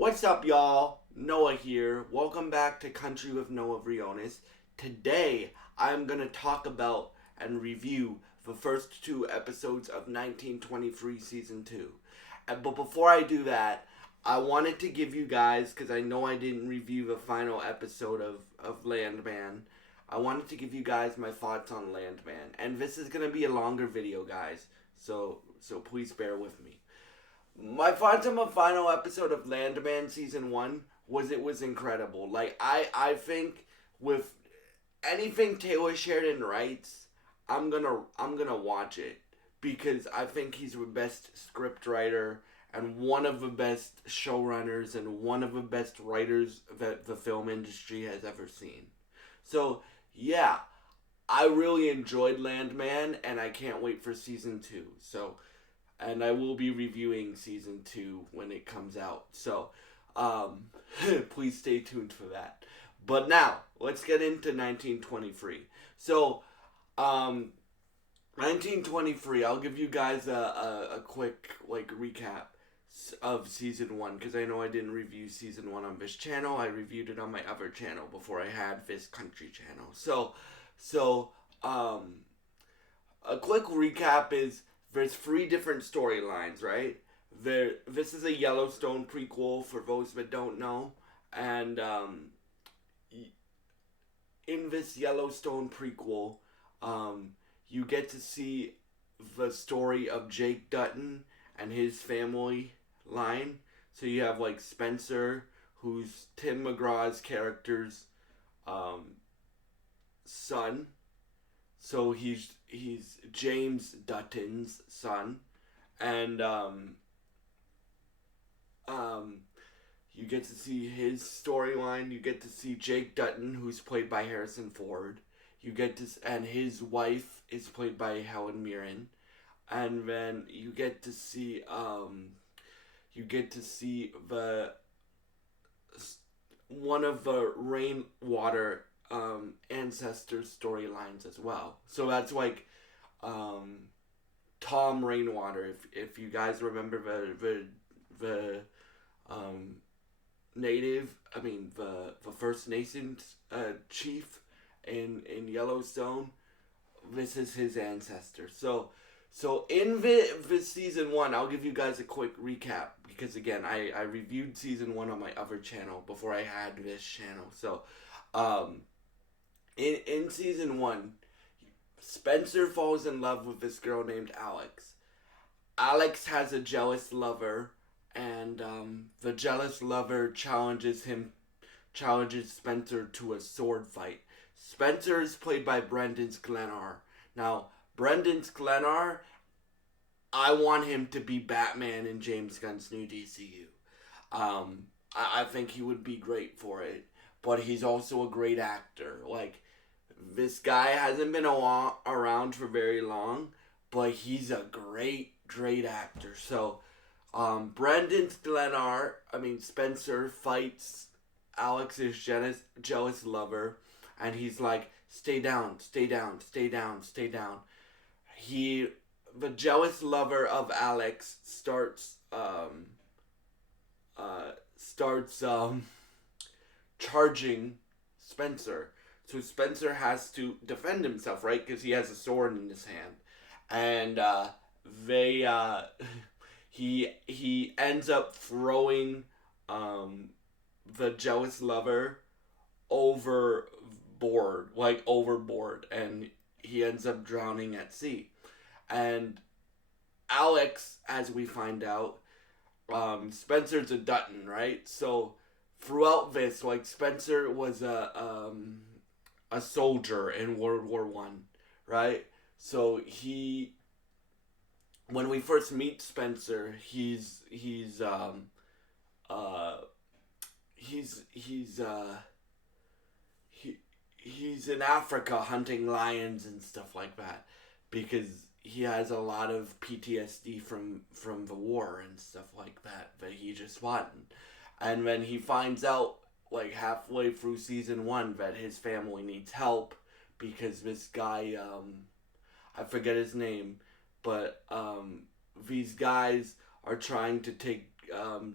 What's up, y'all? Noah here. Welcome back to Country with Noah Briones. Today, I'm going to talk about and review the first two episodes of 1923 Season 2. But before I do that, I wanted to give you guys, because I know I didn't review the final episode of Landman, I wanted to give you guys my thoughts on Landman. And this is going to be a longer video, guys, so please bear with me. My thoughts on the final episode of Landman season one was it was incredible. Like I think with anything Taylor Sheridan writes, I'm gonna watch it because I think he's the best script writer and one of the best showrunners and one of the best writers that the film industry has ever seen. So yeah, I really enjoyed Landman and I can't wait for season two. And I will be reviewing season two when it comes out. So, um, please stay tuned for that. But now, let's get into 1923. So, 1923, I'll give you guys a quick, recap of season one, because I know I didn't review season one on this channel. I reviewed it on my other channel before I had this country channel. So, a quick recap is there's three different storylines, right? This is a Yellowstone prequel for those that don't know, and in this Yellowstone prequel, you get to see the story of Jake Dutton and his family line. So you have like Spencer, who's Tim McGraw's character's son. So he's James Dutton's son, and you get to see his storyline. You get to see Jake Dutton, who's played by Harrison Ford. And his wife is played by Helen Mirren, and then you get to see the one of the Rainwater ancestors storylines as well. So that's like Tom Rainwater. If you guys remember the native, the First Nations chief in Yellowstone, this is his ancestor. So in the season one, I'll give you guys a quick recap because again, I reviewed season one on my other channel before I had this channel. So, in season one, Spencer falls in love with this girl named Alex. Alex has a jealous lover, and the jealous lover challenges Spencer to a sword fight. Spencer is played by Brendan Sklenar. Now, Brendan Sklenar, I want him to be Batman in James Gunn's new DCU. I think he would be great for it, but he's also a great actor. Like, this guy hasn't been around for very long, but he's a great actor. So, Brendan Sklenar, Spencer fights Alex's jealous lover, and he's like, stay down. The jealous lover of Alex starts charging Spencer. So Spencer has to defend himself, right? Because he has a sword in his hand, and he ends up throwing the jealous lover overboard, and he ends up drowning at sea. And Alex, as we find out, Spencer's a Dutton, right? So throughout this, like Spencer was a soldier in World War One, right? So when we first meet Spencer, he's in Africa hunting lions and stuff like that because he has a lot of PTSD from the war and stuff like that he just fought in. And when he finds out like halfway through season one that his family needs help because this guy I forget his name, but these guys are trying to take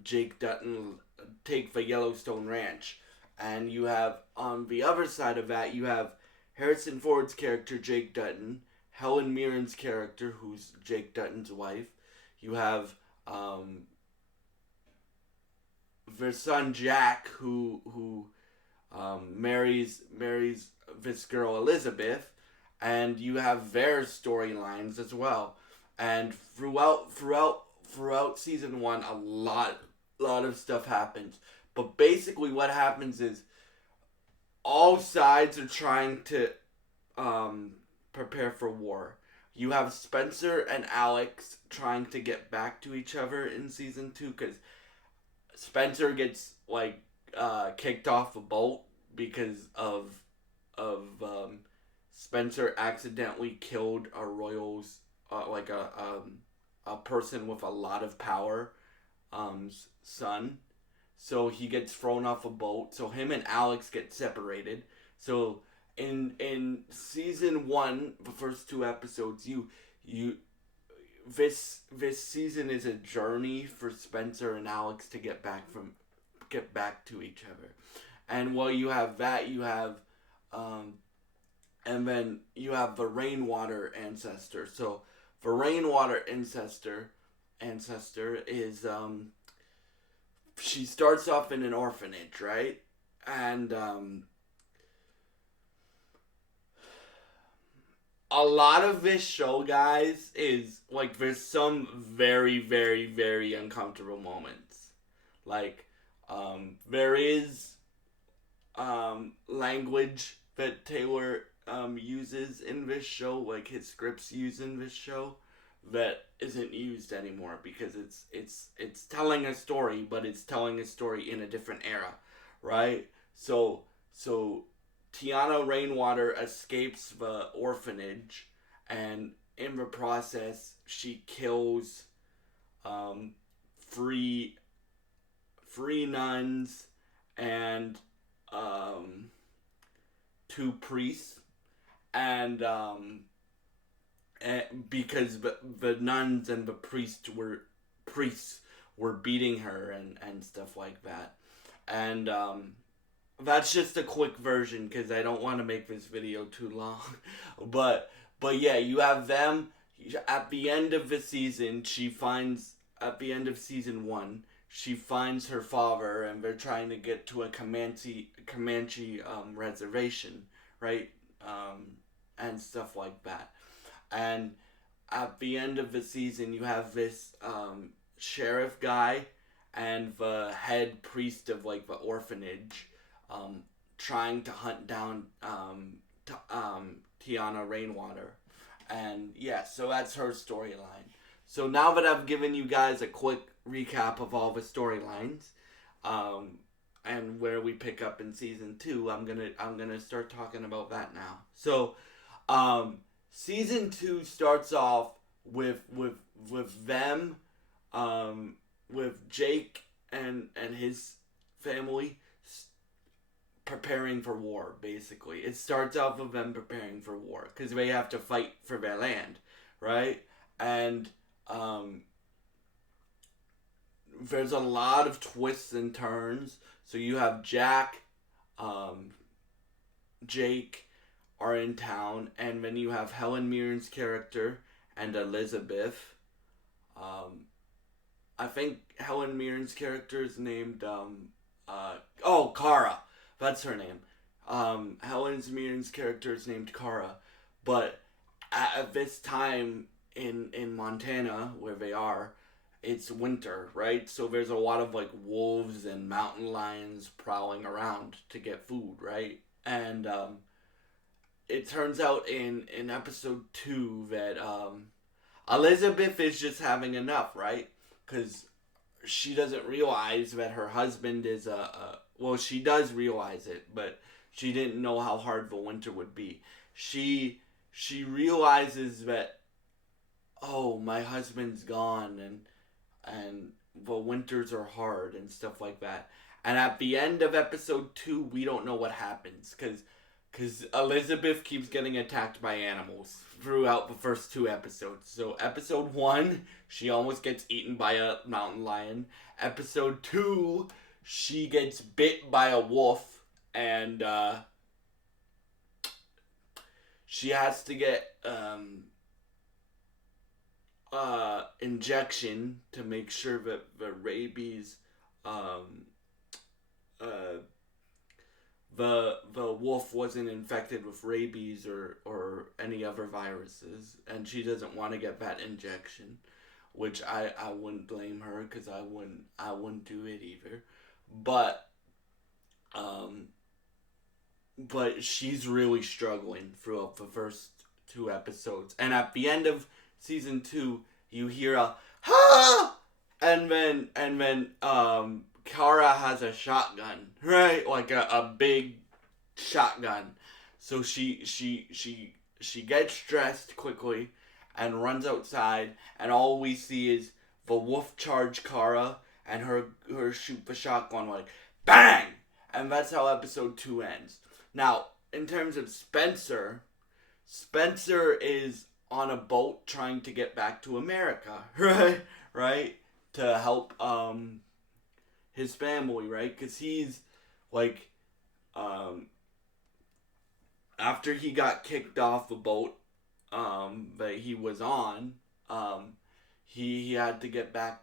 Jake Dutton take the Yellowstone Ranch. And you have, on the other side of that, you have Harrison Ford's character, Jake Dutton, Helen Mirren's character, who's Jake Dutton's wife. You have their son Jack, who marries this girl Elizabeth, and you have their storylines as well. And throughout season one, a lot of stuff happens. But basically, what happens is all sides are trying to prepare for war. You have Spencer and Alex trying to get back to each other in season two because Spencer gets kicked off a boat because of Spencer accidentally killed a royal's a person with a lot of power son. So he gets thrown off a boat. So him and Alex get separated. So in season one, the first two episodes, this season is a journey for Spencer and Alex to get back to each other. And while you have that, you have and then you have the Rainwater ancestor. So the Rainwater ancestor is she starts off in an orphanage, right? And a lot of this show, guys, is there's some very, very, very uncomfortable moments. There is language that Taylor uses in this show, his scripts use in this show, that isn't used anymore because it's telling a story, but it's telling a story in a different era, right? So Tiana Rainwater escapes the orphanage, and in the process she kills three nuns and two priests, and because the nuns and the priests were beating her and stuff like that. And that's just a quick version because I don't want to make this video too long. but yeah, you have them at the end of the season. At the end of season one, she finds her father, and they're trying to get to a Comanche reservation, right? And stuff like that. And at the end of the season, you have this sheriff guy and the head priest of the orphanage trying to hunt down Tiana Rainwater. And yeah, so that's her storyline. So now that I've given you guys a quick recap of all the storylines, and where we pick up in season two, I'm gonna start talking about that now. So, season two starts off with them, with Jake and his family preparing for war. Basically, it starts off with them preparing for war because they have to fight for their land, right? And there's a lot of twists and turns. So you have Jack, Jake are in town, and then you have Helen Mirren's character and Elizabeth. I think Helen Mirren's character is named Kara. That's her name. Helen Mirren's character is named Kara, but at this time in Montana where they are, it's winter, right? So there's a lot of wolves and mountain lions prowling around to get food, right? And it turns out in episode 2 that Elizabeth is just having enough, right? Because she doesn't realize that her husband is well, she does realize it, but she didn't know how hard the winter would be. She realizes that, oh, my husband's gone, and the winters are hard and stuff like that. And at the end of episode 2, we don't know what happens, because Because Elizabeth keeps getting attacked by animals throughout the first 2 episodes. So, episode 1, she almost gets eaten by a mountain lion. Episode 2, she gets bit by a wolf, and she has to get injection to make sure that the rabies, uh, the wolf wasn't infected with rabies or any other viruses, and she doesn't want to get that injection, which I wouldn't blame her because I wouldn't do it either, but um but she's really struggling throughout the first 2 episodes, and at the end of season 2, you hear a ha, and then Kara has a shotgun, right? Like a big shotgun. So she gets dressed quickly and runs outside, and all we see is the wolf charge Kara, and her shoot the shotgun like bang, and that's how episode 2 ends. Now, in terms of Spencer, Spencer is on a boat trying to get back to America, right? Right? To help his family, right? Because he's like um after he got kicked off the boat that he was on, he had to get back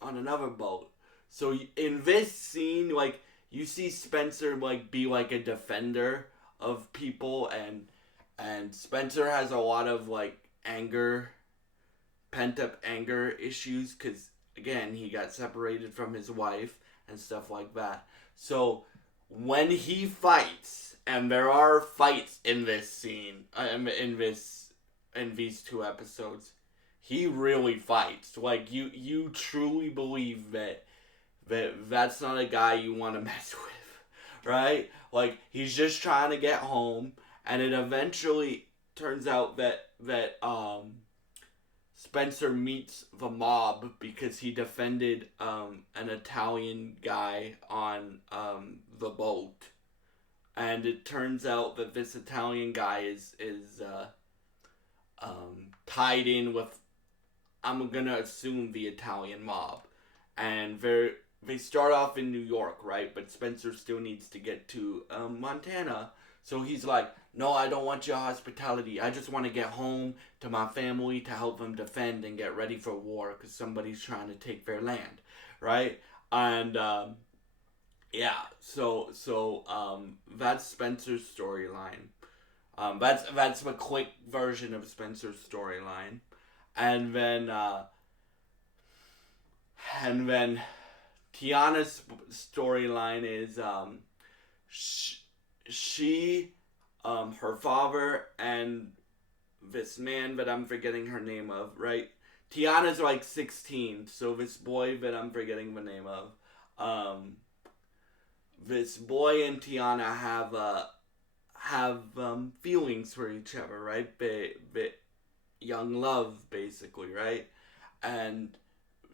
on another boat. So in this scene, like, you see Spencer like be like a defender of people, and Spencer has a lot of like anger, pent up anger issues, because again he got separated from his wife and stuff like that. So when he fights, and there are fights in this scene, in these 2 episodes, he really fights. Like, you truly believe that's not a guy you want to mess with, right? Like, he's just trying to get home, and it eventually turns out that Spencer meets the mob because he defended an Italian guy on the boat, and it turns out that this Italian guy is tied in with, I'm gonna assume, the Italian mob, and they start off in New York, right? But Spencer still needs to get to Montana. So he's like, no, I don't want your hospitality. I just want to get home to my family to help them defend and get ready for war because somebody's trying to take their land, right? And yeah, so that's Spencer's storyline. That's a quick version of Spencer's storyline, and then Tiana's storyline is she her father and this man that I'm forgetting her name of, right? Tiana's like 16, so this boy that I'm forgetting the name of, this boy and Tiana have feelings for each other, right? Bit young love, basically, right? And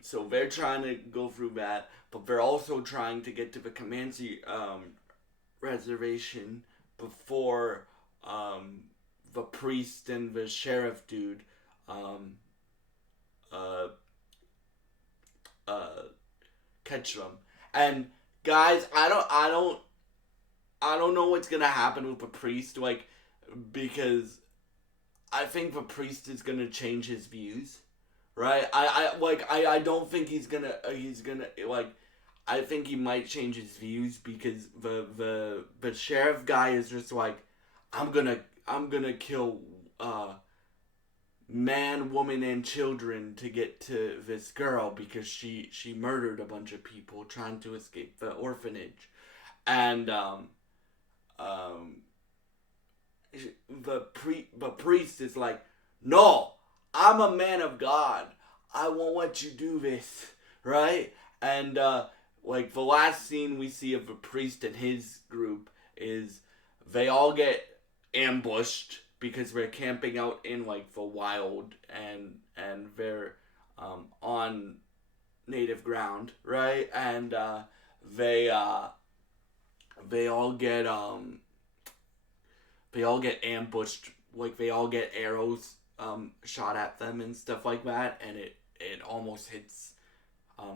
so they're trying to go through that, but they're also trying to get to the Comanche reservation before the priest and the sheriff dude um, uh, uh, catch them. And guys, I don't know what's gonna happen with the priest, like, because I think the priest is gonna change his views, right? I don't think he's gonna like. I think he might change his views because the sheriff guy is just like, I'm gonna kill man, woman, and children to get to this girl because she murdered a bunch of people trying to escape the orphanage, and um the priest is like, no, I'm a man of God. I won't let you do this, right? And like the last scene we see of the priest and his group is they all get ambushed because they're camping out in like the wild, and they're on native ground, right? And they they all get they all get ambushed, like they all get arrows shot at them and stuff like that, and it almost hits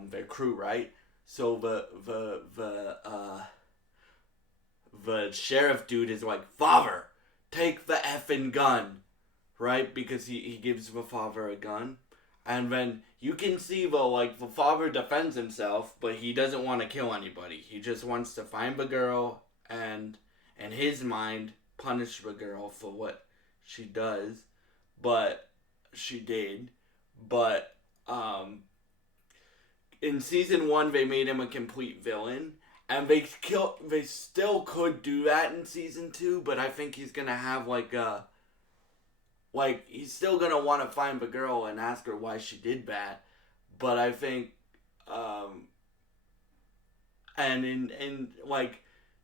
their crew, right? So the sheriff dude is like, "Father, take the effing gun," right? Because he gives the father a gun. And then you can see though, like, the father defends himself, but he doesn't want to kill anybody. He just wants to find the girl and, in his mind, punish the girl for what she does. But she did. But in season 1, they made him a complete villain. And they still could do that in season 2, but I think he's gonna have he's still gonna want to find the girl and ask her why she did that. But I think,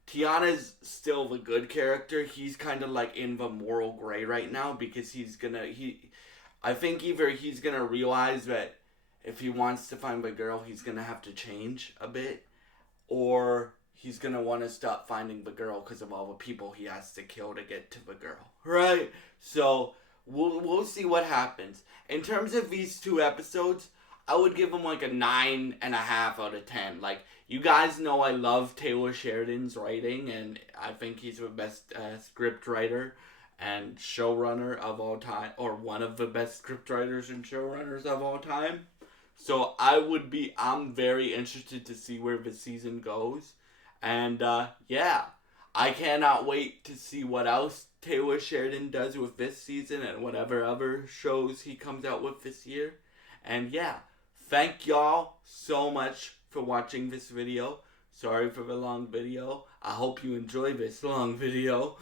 Tiana's still the good character. He's kind of like in the moral gray right now because I think either he's gonna realize that if he wants to find the girl, he's gonna have to change a bit, or he's gonna want to stop finding the girl because of all the people he has to kill to get to the girl, right? So we'll see what happens. In terms of these 2 episodes, I would give them like a 9.5 out of 10. Like, you guys know I love Taylor Sheridan's writing, and I think he's the best script writer and showrunner of all time, or one of the best script writers and showrunners of all time. So I'm very interested to see where the season goes. And yeah, I cannot wait to see what else Taylor Sheridan does with this season and whatever other shows he comes out with this year. And yeah, thank y'all so much for watching this video. Sorry for the long video. I hope you enjoy this long video.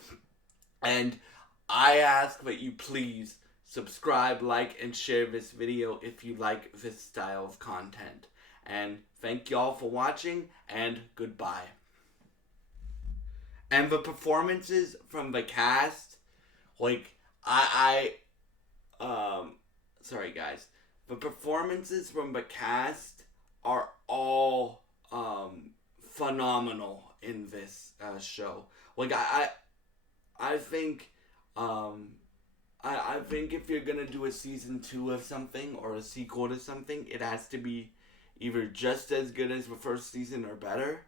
And I ask that you please subscribe, like, and share this video if you like this style of content. And thank y'all for watching, and goodbye. And the performances from the cast, like, sorry guys, the performances from the cast are all phenomenal in this show. Like, I think I think if you're gonna do a season 2 of something or a sequel to something, it has to be either just as good as the first season or better.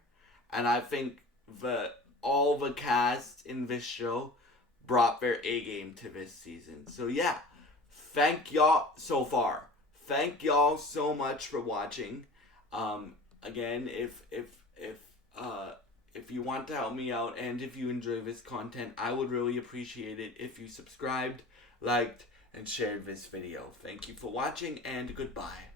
And I think all the cast in this show brought their A game to this season. So yeah, thank y'all so far. Thank y'all so much for watching. Again, if you want to help me out and if you enjoy this content, I would really appreciate it if you subscribed, liked, and shared this video. Thank you for watching, and goodbye.